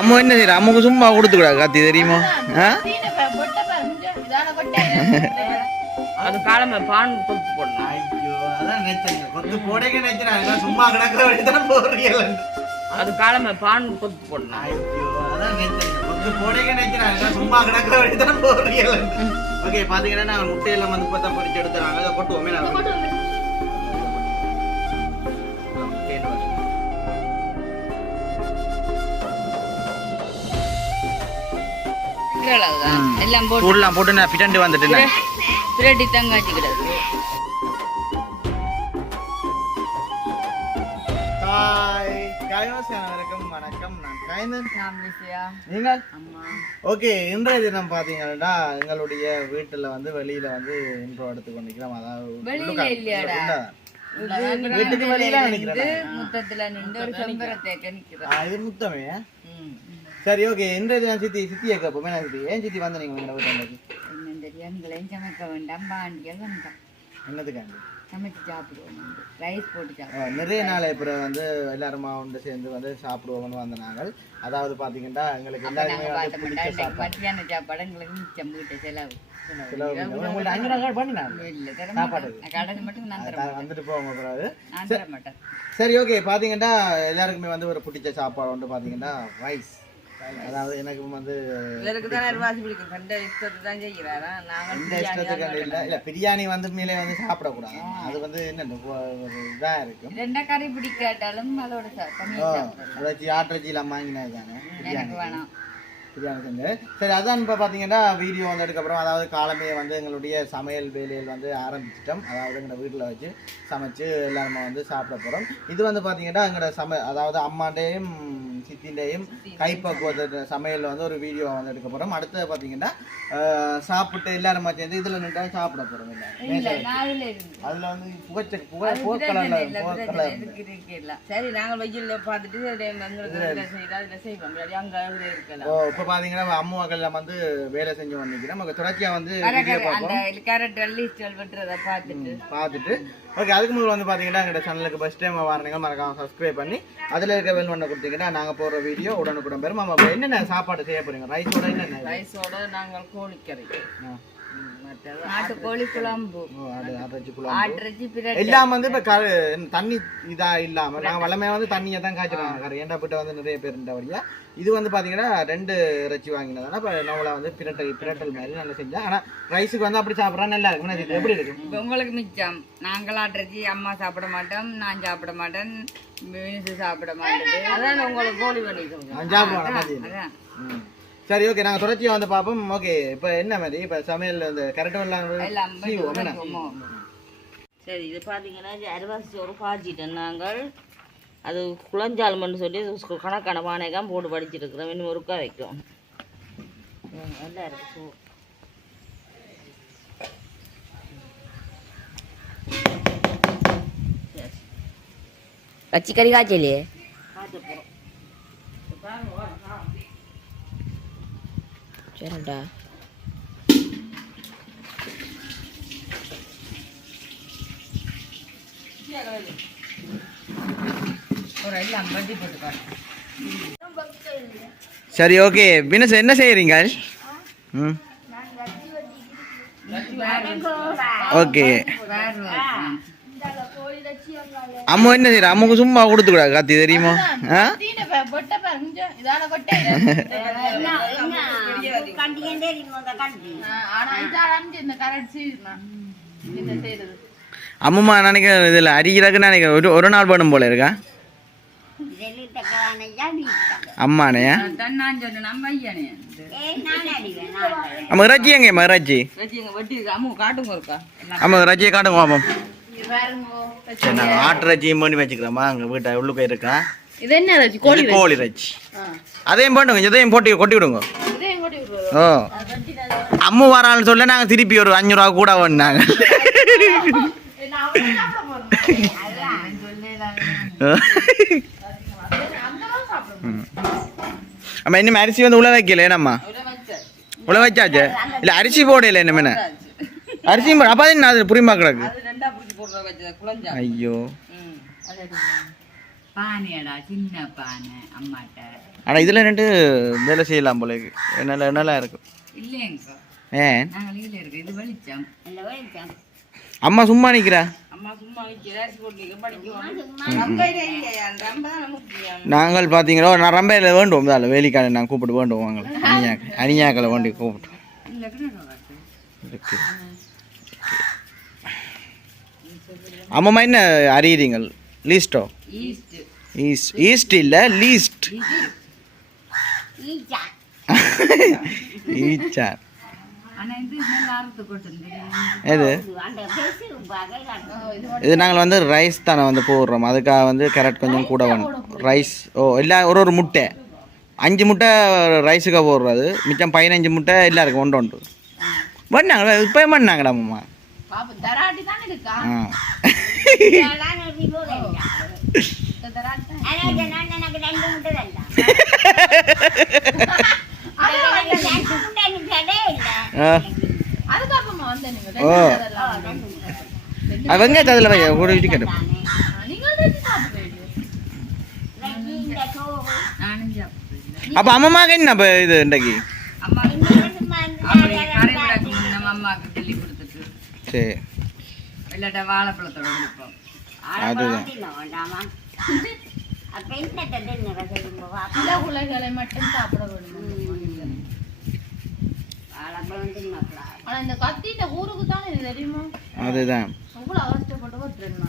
அம்மா என்ன செய்யற? அம்மாக்கு சும்மா கொடுத்துக்கூடா காத்தி தெரியுமா? அது காலமே பான் கொத்து போடணும். ஐயோ அதான் நினைச்சேன், கொத்து போடவே நினைச்சேன், சும்மா கிடக்க வேண்டியதான் போடுறீங்க. அது காலமே பான் கொத்து போடணும். ஐயோ அதான் நினைச்சேன், கொத்து போடவே நினைச்சேன், சும்மா கிடக்க வேண்டியதான் போடுறீங்க. ஓகே பாத்தீங்கன்னா நாங்கள் முட்டையெல்லாம் வந்து இப்போ தான் பொறிச்சு எடுத்துறாங்க. அதை கொட்டுவோமே நாங்கள். எல்லாம் போட்டு நான் பிட்டண்டு வந்துட்டேன். பிரட்டி தங்காச்சி கிடக்கு. வணக்கம், நான் கைந்தன். நீங்கள்? ஓகே, இன்றைய தினம் பாத்தீங்கன்னா எங்களுடைய வீட்டுல வந்து வெளியில வந்து இன்ட்ரோ எடுத்து கொண்டிருக்கிறோம். அதாவது வீட்டுக்கு வெளியில நினைக்கிறேன். இது முத்தமே. சரி ஓகே, இன்றைய தினம் சித்தி கேட்போமே. சித்தி ஏன் சித்தி வந்து நீங்க என்னதுக்காண்டி சமைச்சு சாப்பிடுவோம், ரைஸ் போட்டு சாப்பிடுவோம். நிறைய நாள் இப்போ வந்து எல்லாருமா ஒன்று சேர்ந்து வந்து சாப்பிடுவோம்னு வந்த நாங்கள். அதாவது பார்த்தீங்கன்னா எங்களுக்கு எல்லாருமே மத்தியான சாப்பாடு எங்களுக்கு மிச்சம் வீட்டு செலவு வந்துட்டு போக. சரி ஓகே, பார்த்தீங்கன்னா எல்லாருக்குமே வந்து ஒரு பிடிச்ச சாப்பாடு வந்து பார்த்தீங்கன்னா ரைஸ். அதாவது எனக்கு வந்து பிரியாணி வந்து மேலே வந்து சாப்பிடக்கூடாது. அது வந்து என்ன இதாக இருக்கும். கறி பிடிக்காட்டாலும் ஆட்டிறச்சிலாம் வாங்கினா தானே பிரியாணி செஞ்சு. சரி அதான் இப்போ பார்த்தீங்கன்னா வீடியோ வந்ததுக்கப்புறம் அதாவது காலமே வந்து எங்களுடைய சமையல் வேலையில் வந்து ஆரம்பிச்சிட்டோம். அதாவது எங்களோட வீட்டில் வச்சு சமைச்சு எல்லாருமே வந்து சாப்பிட போகிறோம். இது வந்து பார்த்தீங்கன்னா எங்களோட அதாவது அம்மாண்டையும் சித்திண்டையும் கைப்பக்குவத்தை சமையலில் வந்து ஒரு வீடியோ வந்து எடுக்க போகிறோம். அடுத்தது பார்த்தீங்கன்னா சாப்பிட்டு எல்லாருமா சேர்ந்து இதில் நின்றா சாப்பிட போகிறோம். அதில் வந்து புகக்கலர். சரி நாங்கள் வெயிலில் பார்த்துட்டு இப்போ பார்த்தீங்கன்னா அம்மாக்கள் வந்து வேலை செஞ்சு வந்துக்கிறோம். நமக்கு தொடர்ச்சியாக வந்து பார்த்துட்டு ஓகே. அதுக்கு முதல்ல வந்து பார்த்தீங்கன்னா எங்களோட சேனலுக்கு ஃபஸ்ட் டைம் வரணுங்க, மறக்காம சப்ஸ்கிரைப் பண்ணி அதில் இருக்க பெல் பண்ண கொடுத்தீங்கன்னா நாங்கள் போடுற வீடியோ உடனுக்குடன் பெறும். நம்ம என்னென்ன சாப்பாடு செய்ய போறீங்க? ரைஸோட என்னென்ன? ரைஸோட நாங்கள் கோழிக்கறி, நாட்டுக்கோழி குழம்பு, எல்லாம் வந்து இப்ப தண்ணி இதா இல்லாம நாங்க வளமையா வந்து தண்ணியை தான் காய்ச்சிருவாங்க கறி. ஏண்டா போட்டு வந்து நிறைய பேர் வழியா இது வந்து பாத்தீங்கன்னா 2 இறைச்சி வாங்கினதானா இப்ப நம்மள வந்து பிரட்டல் மாதிரி நல்லா செஞ்சா. ஆனா ரைஸுக்கு வந்து அப்படி சாப்பிடறா நல்லா இருக்கும். எப்படி இருக்கும் உங்களுக்கு மிச்சம்? நாங்கள் ஆட்டிறச்சி அம்மா சாப்பிட மாட்டோம், நான் சாப்பிட மாட்டேன், சாப்பிட மாட்டேன். அதான் உங்களுக்கு கோழி பண்ணி நான் சாப்பிடுவேன். சரி ஓகே, நாங்கள் தொடர்ச்சியாக வந்து பார்ப்போம். ஓகே, இப்போ என்ன மாதிரி இப்போ சமையல் இந்த கரெக்டாக சரி இது பார்த்தீங்கன்னா அரிவாசி சோறு காய்ச்சிட்டோம் நாங்கள். அது குழஞ்சாலுமென்னு சொல்லி கணக்கான பானைக்காம் போட்டு படிச்சுருக்குறோம். இன்னும் ஒருக்கா வைக்கும். நல்லா இருக்கு சோறு. கச்சிக்கறி காய்ச்சலையே காய்ச்ச போகிறோம். சரிடா. சரி ஓகே, வினஸ் என்ன செய்யறீங்க? ஓகே, அம்மா என்ன செய்யற? அம்மாக்கு சும்மா கொடுத்துக்கூடா காத்தி தெரியுமா? அம்மா நினைக்கிறேன் இதுல அரிக்கிறதுக்கு நினைக்கிறேன் ஒரு நாள் பண்ணும் போல இருக்கா அம்மானையா? நம்ம இறைச்சி எங்க இறைச்சி? ஆமா இறைச்சியை காட்டுங்க பாப்போம். ஆட்டிறச்சியும் பண்ணி வச்சுக்கிறோமா அங்க வீட்டை உள்ளுக்க இருக்கா. இது என்ன இறைச்சி? கோழி இறைச்சி. அதையும் போட்டுங்க, இதையும் கொட்டி விடுங்க. ஓ அம்மு வரான்னு சொல்ல நாங்க திருப்பி ஒரு 500 ரூபா கூட வேணாங்க. அம்மா இன்னும் அரிசி வந்து உள்ள வைக்கல நம்ம உள்ள வச்சாச்சு. இல்ல அரிசி போடல என்ன மீன அரிசியும் அப்ப அது புரியுமா கிடக்கு. ஐயோ பானையடா சின்ன பானை அம்மாட்ட ஆனால் இதில் ரெண்டு வேலை செய்யலாம் போல நல்லா இருக்கும் இல்லையங்க ஏன் நாங்கள் இதில் இருக்கு இது வெளிச்சம் அம்மா சும்மா நிற்கிறா அம்மா சும்மா அரிசி போட்டு படிக்கும் நாங்கள் பார்த்தீங்களோ நான் ரம்பையில் வேண்டும் அதில் வேலிக்காலை நான் கூப்பிட்டு வேண்டும் வாங்கல அணியாக்களை வேண்டி கூப்பிட்டு இருக்கு அம்மா என்ன அறியறீங்கள் லீஸ்டோ ஈஸ்ட் இல்லை லீஸ்ட் ஈச்சா எது இது நாங்கள் வந்து ரைஸ் தானே வந்து போடுறோம் அதுக்காக வந்து கேரட் கொஞ்சம் கூட வேணும் ரைஸ் எல்லா ஒரு முட்டை 5 முட்டை ரைஸுக்காக போடுறது மிச்சம் 15 முட்டை எல்லாருக்கும் ஒன்று பண்ணாங்களா இப்போ பண்ணாங்கடா அம்மா வெங்காயத்தை அதில் வை கூட இடிக்கட்டும் அப்போ அம்மாவுக்கு என்ன இப்போ இது இன்றைக்கு சரி வாழைப்பழத்தோட கொடுப்போம் அதுதான் உலகளை மட்டும் சாப்பிட வேண்டும். ஆனா இந்த கத்தி இந்த ஊருக்கு தான் இது தெரியுமா அதுதான் அவ்வளோ அவஸ்தப்பட்டு விட்டுருமா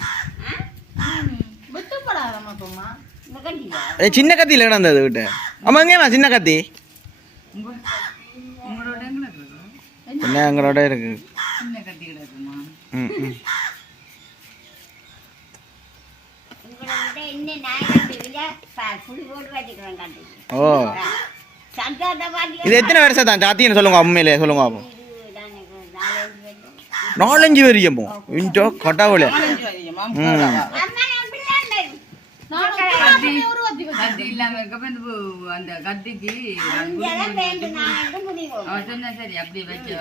விட்டுப்படாதம்மா போமா சின்ன கத்தியில் கிடந்தது விட்டு அம்மா எங்கேம்மா சின்ன கத்தி உங்களோட என்ன எங்களோட இருக்கு சின்ன கத்தி கிடக்குமா ஓ இது எத்தனை வருஷம் தான் சாத்தின்னு சொல்லுங்க உண்மையிலே சொல்லுங்க அப்போ 4-5 வரையும் இன்டோ கட்டாவலே கத்தி இல்லாம இருக்கப்ப அந்த கத்திக்கு சொன்ன சரி அப்படி வச்சு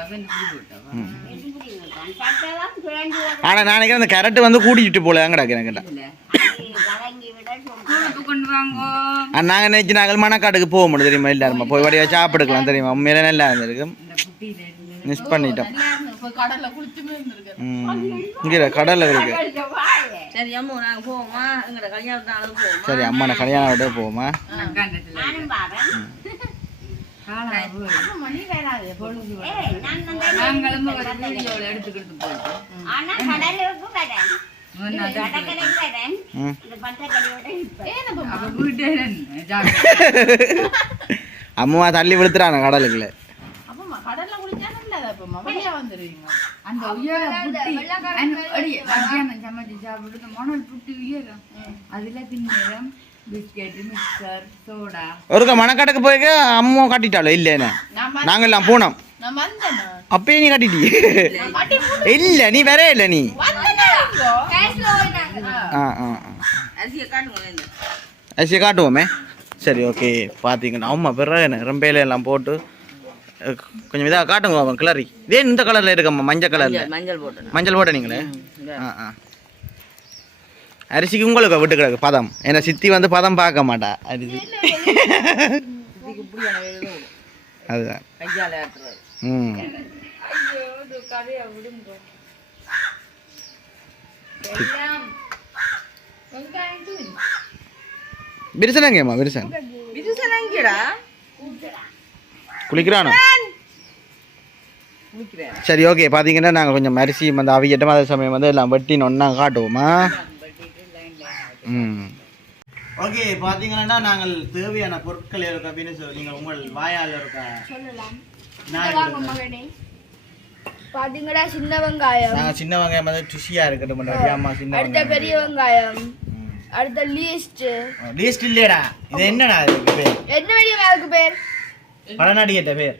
ஆனா நாளைக்கு அந்த கரெக்ட் வந்து கூட்டிட்டு போல கிடக்கு எனக்கு கொண்டு வாங்க நாங்க நினைச்சு நாங்கள் மணக்காட்டுக்கு போக முடியும் தெரியுமா எல்லாருமா போய் வடிவா சாப்பிடுக்கலாம் தெரியுமா உண்மையில நல்லா இருந்திருக்கு மிஸ் பண்ணிட்டோம் கடல்ல குளிச்சுமே இருந்திருக்கு இங்கே கடல்ல இருக்கு சரி அம்மா நாங்கள் போவோமா எங்களோட கல்யாணத்தாலும் போவோமா சரி அம்மா நான் கல்யாணம் விட போவோமா நாங்களும் எடுத்துக்கிட்டு அம்மா தள்ளி விழுத்துறாங்க கடலுக்குள்ள கடல்ல குளிச்சா நல்லதா வெளியே வந்துருவீங்க அந்த உயர புட்டி மத்தியானம் சமைச்சு சாப்பிட்டு மணல் புட்டி உயரம் அதுல பின்னேரம் பிஸ்கெட் மிக்சர் சோடா ஒருக்க மணக்காட்டுக்கு போய்க்க அம்மா காட்டிட்டாளோ இல்லைன்னு நாங்கள் எல்லாம் போனோம் நான் வந்தேன் அப்பயே நீ காட்டிட்டி இல்ல நீ வேற இல்ல நீ அரிசியை காட்டுவோமே சரி ஓகே பார்த்தீங்கன்னா அம்மா பிறகு ரெம்பையில எல்லாம் போட்டு கொஞ்சம் இதாக காட்டுங்க அவன் கிளறி இதே இந்த கலரில் இருக்கம்மா மஞ்சள் கலரில் மஞ்சள் போட்ட நீங்களே அரிசிக்கு உங்களுக்கு விட்டு கிடக்கு பதம் ஏன்னா சித்தி வந்து பதம் பார்க்க மாட்டா அரிசி அதுதான் விரிசன் எங்கேம்மா விரிசன் குளிக்கிறானோ சரி ஓகே பார்த்தீங்கன்னா நாங்கள் கொஞ்சம் அரிசி வந்து அவியட்டும் அதே சமயம் வந்து எல்லாம் வெட்டினோன்னா காட்டுவோமா ஓகே பார்த்தீங்கன்னா நாங்கள் தேவையான பொருட்கள் இருக்கு அப்படின்னு சொல்லி நீங்கள் உங்கள் வாயால் இருக்க பாத்தீங்களா சின்ன வெங்காயம் நாங்கள் சின்ன வெங்காயம் வந்து ருசியாக இருக்கட்டும் அம்மா சின்ன அடுத்த பெரிய வெங்காயம் அடுத்த லீஸ்ட் இல்லையடா இது என்னடா இதுக்கு பேர் என்ன வெடிக்கு பேர் பழநாடிகிட்ட பேர்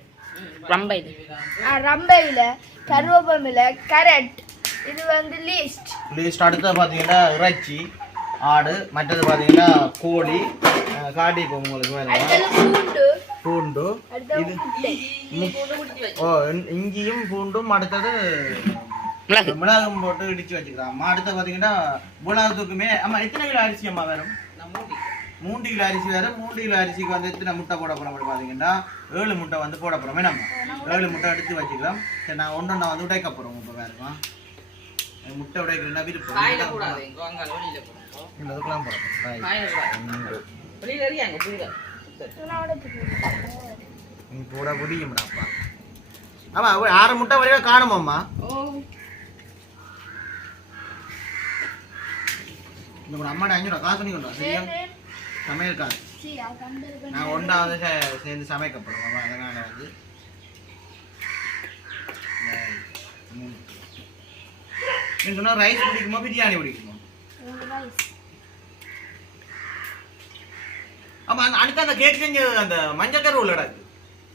ரம்பையில கருவேப்பமில கரட் இது வந்து லீஸ்ட் அடுத்து பார்த்தீங்கன்னா இறைச்சி ஆடு மற்றது பார்த்தீங்கன்னா கோழி காட்டி இப்போ உங்களுக்கு பூண்டு இது இஞ்சியும் பூண்டும் அடுத்தது மிளகும் போட்டு இடிச்சு வச்சுக்கிறான் அடுத்து பார்த்தீங்கன்னா மிளகுத்துக்குமே அம்மா எத்தனை கிலோ அரிசி அம்மா வரும் 3 கிலோ அரிசி வேறு 3 கிலோ அரிசிக்கு வந்து எத்தனை முட்டை போட போகிறோம் அப்படி பார்த்தீங்கன்னா 7 முட்டை வந்து போட போகிறோம் வேணாம் 7 முட்டை எடுத்து வச்சுக்கலாம் சரி நாங்கள் ஒன்றா வந்து உடைக்க போகிறோம் இப்போ வேறுமா முட்டை உடைக்கிறதுனா விருப்பம் இல்லை அதுக்கெல்லாம் நீ போட முடியும்டாப்பா ஆமாம் 6 முட்டை வரையும் காணுமாம்மா இந்த ஒரு அம்மாட்ட 500 காசு பண்ணி கொண்டோம் சரியா சமையல் காசு நான் ஒன்றா வந்து சேர்ந்து சமைக்க போகிறோம் அதனால் வந்து நீங்க சொன்னா ரைஸ் பிடிக்குமா பிரியாணி பிடிக்குமா ஆமா அடுத்து அந்த கேக் செஞ்ச அந்த மஞ்சள் கரு உள்ளடாது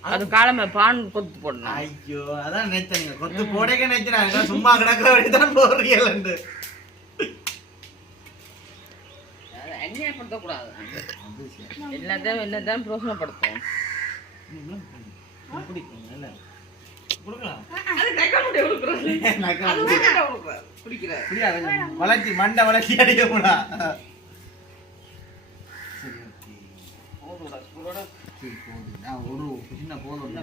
அது காலமே பான் கொத்து போடணும் ஐயோ அதான் நினைச்சேன் கொத்து போடவே நினைச்சேன் சும்மா கிடக்கிற வழிதான் போறீங்கன்னு அந்நியப்படுத்தக்கூடாது எல்லாத்தையும் என்னதான் பிரோசனப்படுத்தும் வளர்ச்சி மண்டை வளர்ச்சி அடையக்கூடா ஒரு சின்ன போதும்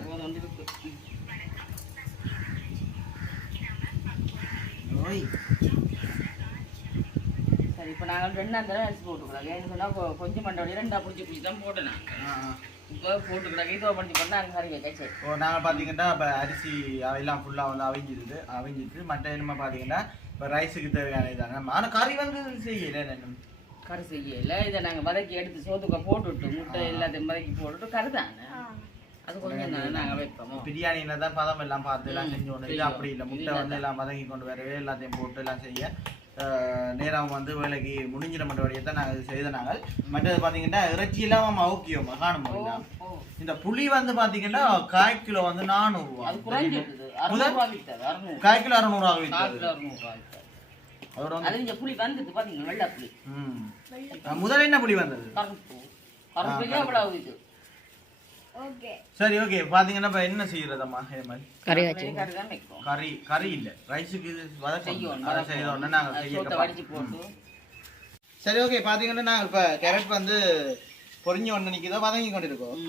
சரி இப்போ நாங்கள் 2ஆம் தடவை அரிசி போட்டுக்கிறாங்க ஏன்னு சொன்னால் கொஞ்சம் மண்டபடி 2ஆ பிடிச்சி தான் போட்டேன் இப்போ போட்டுக்கிறாங்க இதோ பண்ணி பண்ணால் அங்கே கறி வைக்க சரி இப்போ நாங்கள் பார்த்தீங்கன்னா இப்போ அரிசி எல்லாம் ஃபுல்லாக வந்து அவிஞ்சிட்டு மற்ற என்னமா பார்த்தீங்கன்னா இப்போ ரைஸுக்கு தேவையான இதாங்க ஆனால் கறி வந்து செய்யலை கறி செய்யலை இதை நாங்கள் வதக்கி எடுத்து சோத்துக்க போட்டுவிட்டு முட்டை எல்லாத்தையும் வதக்கி போட்டுவிட்டு கறி தானே அது கொஞ்சம் நாங்கள் வைப்போம் பிரியாணியில் தான் பதம் எல்லாம் பார்த்து எல்லாம் செஞ்சு ஒன்று இது அப்படி இல்லை முட்டை வந்து எல்லாம் வதக்கி கொண்டு வரவே எல்லாத்தையும் போட்டு எல்லாம் செய்ய நேரம் வந்து வேலைக்கு முடிஞ்சிட மட்டும் வழியை தான் நாங்கள் செய்த நாங்கள் மற்றது பார்த்தீங்கன்னா இறைச்சியெல்லாம் அவுக்கியோம் காணும்போது இந்த புளி வந்து பார்த்தீங்கன்னா 1/4 கிலோ வந்து 400 1/4 கிலோ 600 அதோட வந்து புளி வந்துட்டு பார்த்தீங்கன்னா வெள்ளை புளி முதல்ல என்ன புளி வந்தது கருப்பு சரி ஓகே பாத்தீங்கன்னா இப்ப என்ன செய்யறதம்மா கறி வச்சு கறி இல்ல ரைஸுக்கு செய்யணும் நாங்க செய்ய சரி ஓகே பாத்தீங்கன்னா நாங்க இப்ப கேரட் வந்து பொரிஞ்சு ஒன்று நிற்கிதோ வதங்கி கொண்டு இருக்கோம்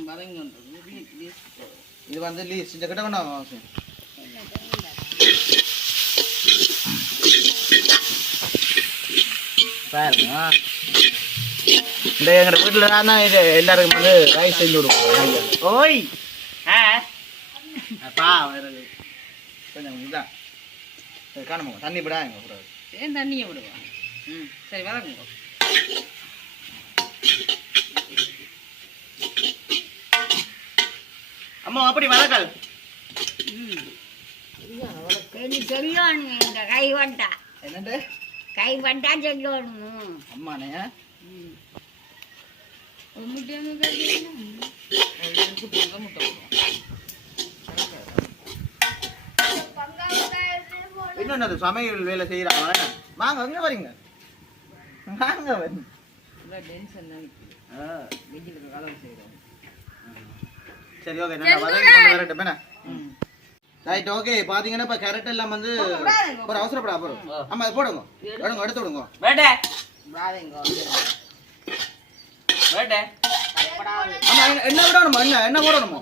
இது வந்து லீஸ் இந்த கிட்ட கொண்டு வாங்க பாருங்க இந்த எங்க வீட்டுல தான் இது எல்லாருக்கும் வந்து ரைஸ் செஞ்சு கொடுப்போம் ஓய் அப்பா வேறு கொஞ்சம் இதான் காணுமா தண்ணி விடா எங்க கூட ஏன் தண்ணியை விடுவா சரி வதக்குங்க அம்மா அப்படி வதக்காது தெரியும் இந்த கை வட்டா என்னண்டு கை வட்டா சொல்லணும் அம்மானே இன்னொன்று சமையல் வேலை செய்யறாங்க வாங்க எங்க வரீங்க வாங்க வரீங்க சரி ஓகே நான் வதக்கி கொண்டு வரட்டும் என்ன ரைட் ஓகே பாத்தீங்கன்னா இப்ப கேரட் எல்லாம் வந்து ஒரு அவசரப்படா போறோம் ஆமா அது போடுங்க எடுங்க எடுத்து விடுங்க ஆமா என்ன விடணுமா என்ன போடணுமோ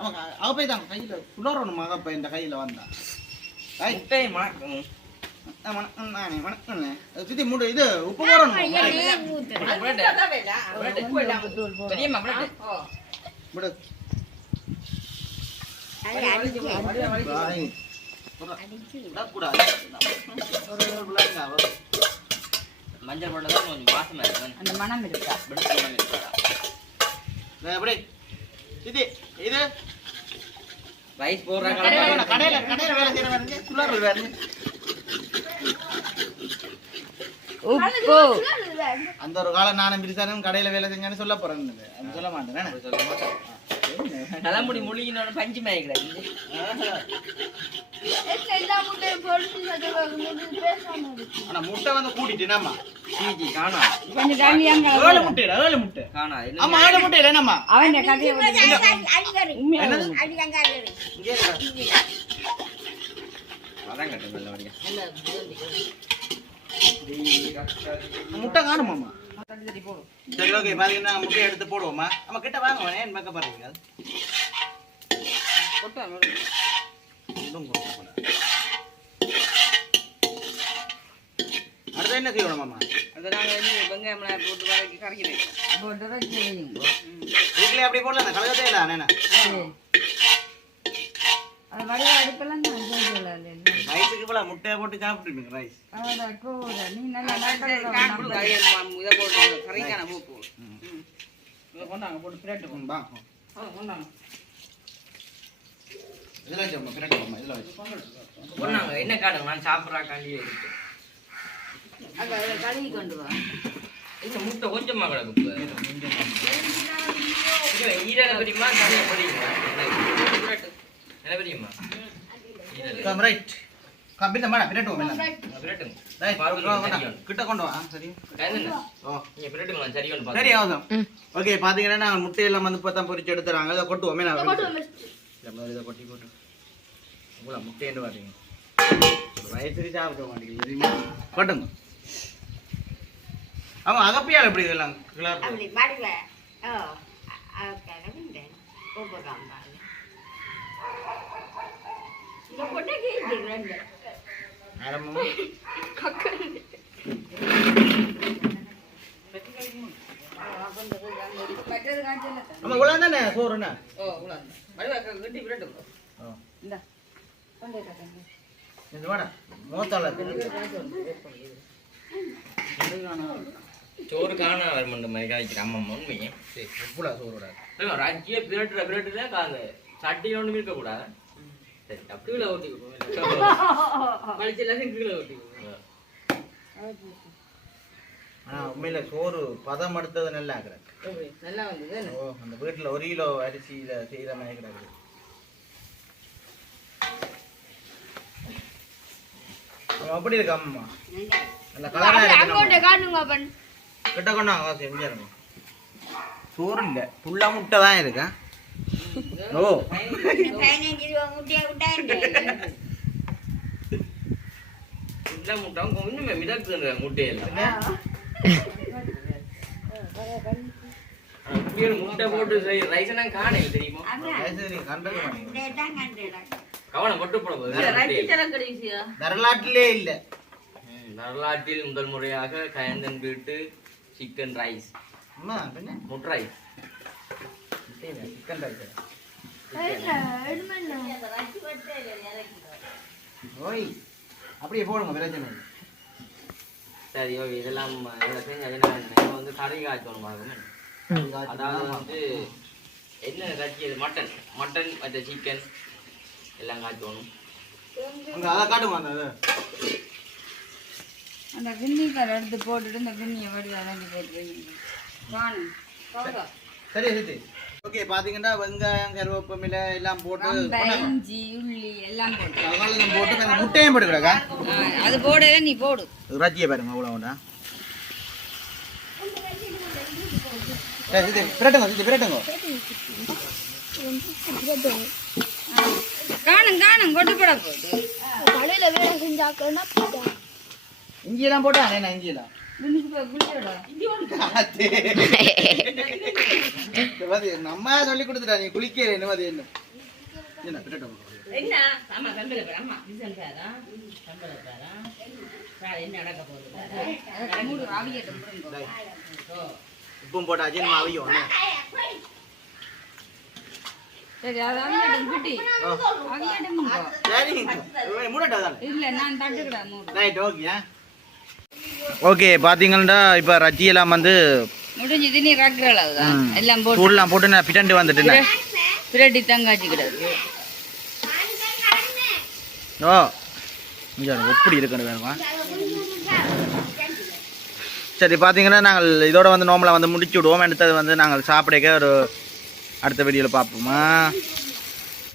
ஆமா அகப்பை தான் கையில சுடறணும் அகப்பை இந்த கையில வந்தா சித்தி மூடு இது உப்பு போடணும் மஞ்சள் போட்டதான் கொஞ்சம் வாசமா இருக்கு அந்த மனம் இருக்கா எப்படி சித்தி இது ரைஸ் போடுறாங்க கடையில வேலை செய்யற வேற சுள்ளர் வேற உப்பு அந்த ஒரு காலம் நானும் பிரிசானும் கடையில வேலை செஞ்சான்னு சொல்ல போறேன் சொல்ல மாட்டேன் தலைமுடி மொழியினோட பஞ்சு மயக்கிறாங்க ஆனா முட்டை வந்து கூட்டிட்டு என்னம்மா ஜி காணா கொஞ்சம் கம்மியாங்க 7 முட்டை காணா ஆமா 7 முட்டை என்னம்மா அவன் கதையை அதான் கட்ட நல்ல வழியா முட்டை காணுமாம்மா சரி போடும் சரி ஓகே பாத்தீங்கன்னா முட்டையை எடுத்து போடுவோம்மா நம்ம கிட்ட வாங்க ஏன் மேக்கப் பாருங்க கொட்டாங்க அடுத்து என்ன செய்யணுமாம்மா அதை நாங்கள் வெங்காயம் போட்டு வதக்கி கரைக்கி வைக்கிறோம் போட்டு வச்சு வைங்க. வீட்டிலே அப்படி போடல கலகத்தே இல்லை அண்ணா அது வடிவ அடுப்பெல்லாம் தான் சொல்லல ரைஸுக்கு போல முட்டையை போட்டு சாப்பிட்டுருப்பீங்க ரைஸ் அதான் கூட நீ நல்லா இதை போட்டு கரைக்கான பூ போடும் இதை கொண்டாங்க போட்டு பிரெட்டு கொண்டாங்க இதில் வச்சோம்மா பிரெட் போம்மா இதில் வச்சு கொண்டாங்க என்ன காடுங்க நான் சாப்பிட்றா காண்டியே இருக்கு அங்கே கழுவி கொண்டு வா இந்த முட்டை கொஞ்சமா கிடக்கு ஈரல பெரியமா தனியா படிக்குமா என்ன பெரியம்மா கம் ரைட் கம்பிட்ட மாடா பிரெட் போம் பிரெட்டுங்க டேய் கிட்ட கொண்டு வா சரி ஓ நீங்க பிரெட்டுங்க சரி ஒன்று சரி ஆகும் ஓகே பாத்தீங்கன்னா நாங்கள் முட்டையெல்லாம் வந்து பார்த்தா பொரிச்சு எடுத்துறாங்க அதை கொட்டுவோமே நான் இதை கொட்டி போட்டு உங்களா முட்டைன்னு பார்த்தீங்க வயசுக்கு சாப்பிட மாட்டேங்குது கொட்டுங்க அவன் அகப்பியால் எப்படி இதெல்லாம் கிளர் அப்படி வடிவ ஓ அதுக்காக உபகாரம் இந்த பொண்ணை கேட்டு ஆரம்பமா நம்ம இவ்வளோ தானே சோறுண்ணா ஓ உலாங்க வடிவா கட்டி பிரெட்டு ஓ இந்த கொண்டே கட்டங்க இது வேணா மூத்தால சோறு காண வர மாட்டேன் மாதிரி காய்க்கிறேன் அம்மா உண்மையே சரி உப்புலா சோறுடா ராஜ்ஜியே பிரட்டுல காங்க சட்டி ஒன்றும் இருக்கக்கூடாது சரி கீழே ஓட்டிக்கிடுவோம் கழிச்சு எல்லாத்தையும் கீழே ஓட்டிக்குவோம் ஆனால் உண்மையில் சோறு பதம் எடுத்தது நல்லா கிடக்கு நல்லா வந்தது ஓ அந்த வீட்டில் 1 கிலோ அரிசியில் செய்கிற மாதிரி கிடக்குது அப்படி இருக்கு அம்மா நல்ல கலராக இருக்கு காட்டுங்க அப்பன் கிட்ட கொண்டாங்க செஞ்சிருங்க சோறு இல்லை புல்லா முட்டை தான் இருக்கா ஓ 15 ரூபா முட்டையை விட்டா இல்லை முட்டை கொஞ்சமே மிதக்குற முட்டையெல்லாம் முட்டை போட்டு ரைஸ் நான் காணல தெரியுமா சரி கண்டது மாட்டேங்குது கவனம் பட்டு போட போகுது வரலாற்றிலே இல்லை வரலாற்றில் முதல் முறையாக கயந்தன் வீட்டு சிக்கன் ரைஸ் அம்மா பின்ன முட்டை ரைஸ் சிக்கன் ரைஸ் ஓய் அப்படியே போடுங்க பிரச்சனை இல்லை சரி ஓகே இதெல்லாம் செஞ்சு வந்து கறி காய்ச்சணும் அதாவது வந்து என்ன காய்ச்சியது மட்டன் மற்ற சிக்கன் எல்லாம் காய்ச்சணும் அங்கே அதை காட்டுமா அந்த அந்த கிண்ணிக்கார எடுத்து போட்டுட்டு இந்த கிண்ணியை வடி அரைஞ்சி போட்டுருவீங்க வாணும் போதும் சரி சரி ஓகே பார்த்தீங்கன்னா வெங்காயம் கருவேப்பமில்லை எல்லாம் போட்டு இஞ்சி உள்ளி எல்லாம் போட்டு தக்காளி போட்டு அந்த முட்டையும் போட்டுக்கிறாக்கா அது போடல நீ போடு ரஜியை பாருங்க அவ்வளோடா சரி சரி பிரட்டுங்க சரி பிரட்டுங்க காணும் கொட்டு போட போகுது கடையில வேலை செஞ்சாக்கன்னா இஞ்சியெல்லாம் போட்டா என்ன இஞ்சியெல்லாம் நம்ம சொல்லி கொடுத்துட்டா நீ குளிக்க என்ன மாதிரி என்ன பிரட்டும் என்ன ஆமா தம்பல பேர் அம்மா டிசன் பேரா தம்பல பேரா சார் என்ன நடக்க போகுது மூடு ஆவியட்டும் உப்பும் போட்டாச்சு நம்ம அவியும் சரி அது ஆவியட்டும் குட்டி ஆவியட்டும் சரி மூடட்டா தான் இல்ல நான் தட்டுக்கிறேன் மூடு ரைட் ஓகே ஓகே பார்த்தீங்கன்னா இப்போ ரஜ்ஜியெல்லாம் வந்து முடிஞ்சது நீ ரக்குற அளவு தான் எல்லாம் போட்டு தூள்லாம் போட்டு நான் பிட்டண்டு வந்துட்டேன் பிரட்டி தங்காச்சி கிடக்கு ஓ இங்கே எப்படி இருக்குன்னு வேணுமா சரி பார்த்தீங்கன்னா நாங்கள் இதோட வந்து நோம்பலை வந்து முடிச்சு விடுவோம் அடுத்தது வந்து நாங்கள் சாப்பிடக்க ஒரு அடுத்த வீடியோவில் பார்ப்போமா